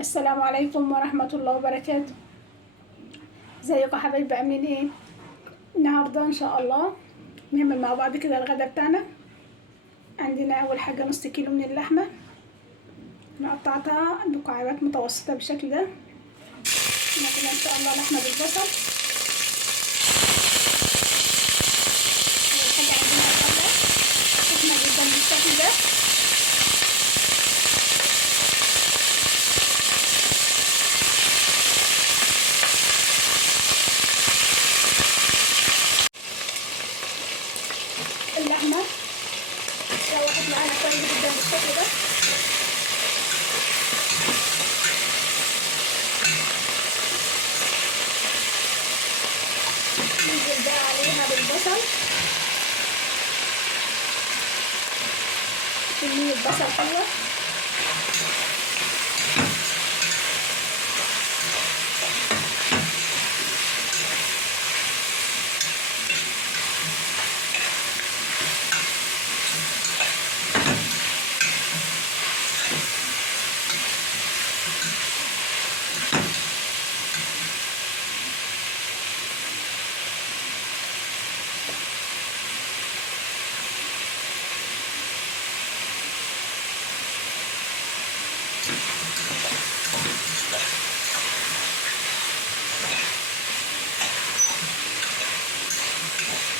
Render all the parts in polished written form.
السلام عليكم ورحمة الله وبركاته. ازيكم يا حبايبي، عاملين ايه؟ النهارده ان شاء الله نعمل مع بعض كده الغدا بتاعنا. عندنا اول حاجة نص كيلو من اللحمة، انا قطعتها مكعبات متوسطة بالشكل ده. هنا كده ان شاء الله لحمة بالبصل. اول حاجة عندنا الحلة سخنة جدا بالشكل ده. اللحمة شوحت معانا كويس جدا بالشكل ده. ننزل بقى عليها بالبصل، كمية بصل حلوة.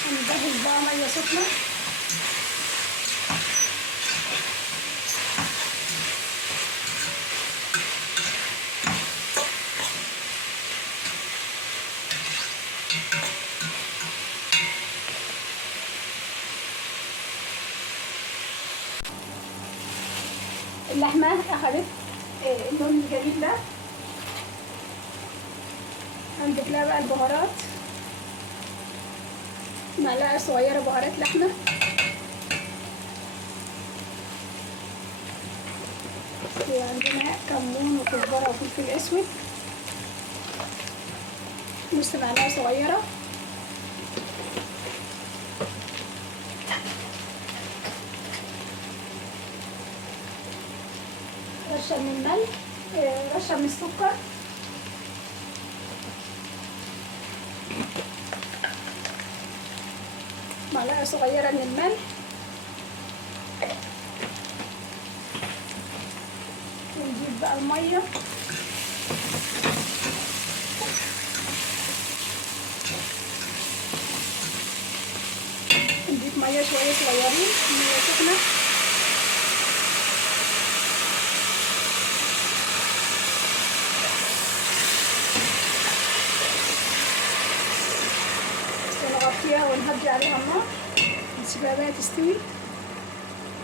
هنجهز بقى مية سخنة. اللحمة أخدت اللون الجميل ده. هنضيف لها بقى البهارات، معلقة صغيرة بهارات لحمة، وعندنا كمون وكزبرة وفلفل أسود، نص معلقة صغيرة، رشة من الملح، رشة من السكر، معلقة صغيرة من الملح، ونجيب بقى المية. نضيف مية شوية صغيرين، مية سخنة. نغطيها ونهدي عليها النار، نسيبها بقى تستوي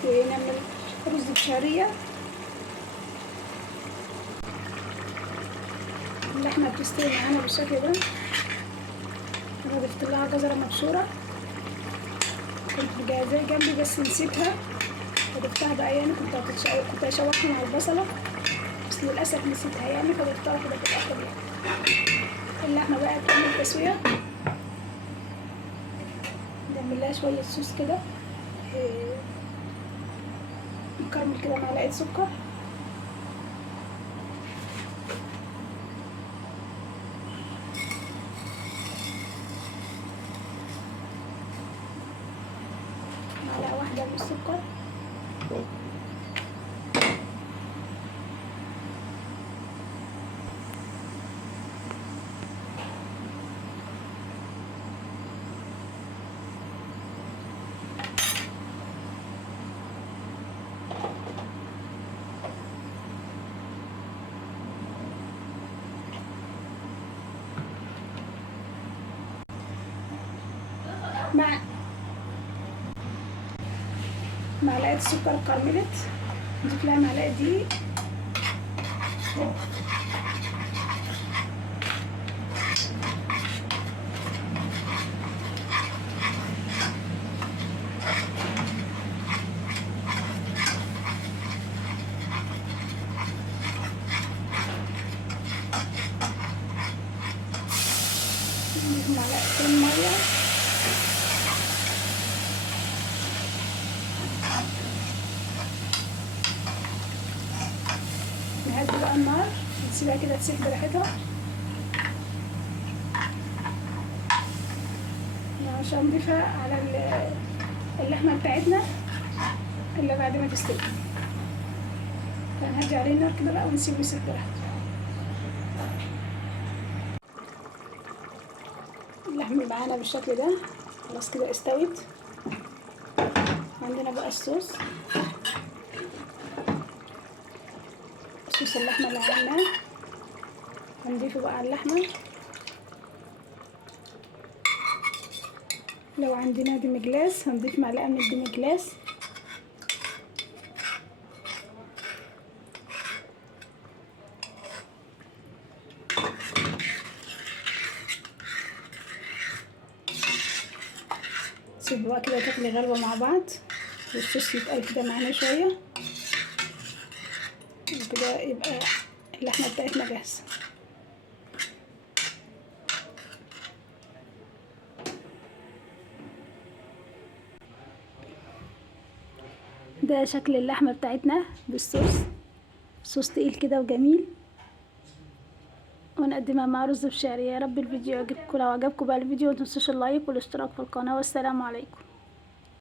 ونعمل رز بشعرية. اللحمة بتستوي معانا بالشكل ده. انا ضفت لها جزرة مبشورة، كنت مجهزاها جنبي بس نسيتها وضفتها بقى، يعني كنت هشوحها مع البصلة بس للأسف نسيتها، يعني فضفتها كده في الآخر. يعني اللحمة بقى تعمل تسوية، نعمل لها شوية صوص كده، نكرمل كده معلقة سكر، معلقة واحدة من السكر، مع معلقة السكر كرملت، نضيف لها معلقة دقيق، نضيف معلقتين مية، نهدي بقى النار نسيبها كده تسيح براحتها عشان نضيفها على اللحمة بتاعتنا اللي بعد ما تستوي. فنهدي عليه النار كده بقى ونسيبه يسيح براحته. اللحمة معانا بالشكل ده خلاص كده استوت. عندنا بقى الصوص اللحمة اللي عملناه هنضيفه بقى على اللحمة. لو عندنا ديمي جلاس هنضيف معلقة من الديمي جلاس. سيبوا بقى كده تاكلي غلوة مع بعض والصوص يتقل كده معانا شوية وكده يبقى اللحمة بتاعتنا جاهزة. ده شكل اللحمة بتاعتنا بالصوص، صوص تقيل كده وجميل، ونقدمها مع رز بشعرية. يا رب الفيديو يعجبكم. لو عجبكم بقى الفيديو متنسوش اللايك والاشتراك في القناة، والسلام عليكم.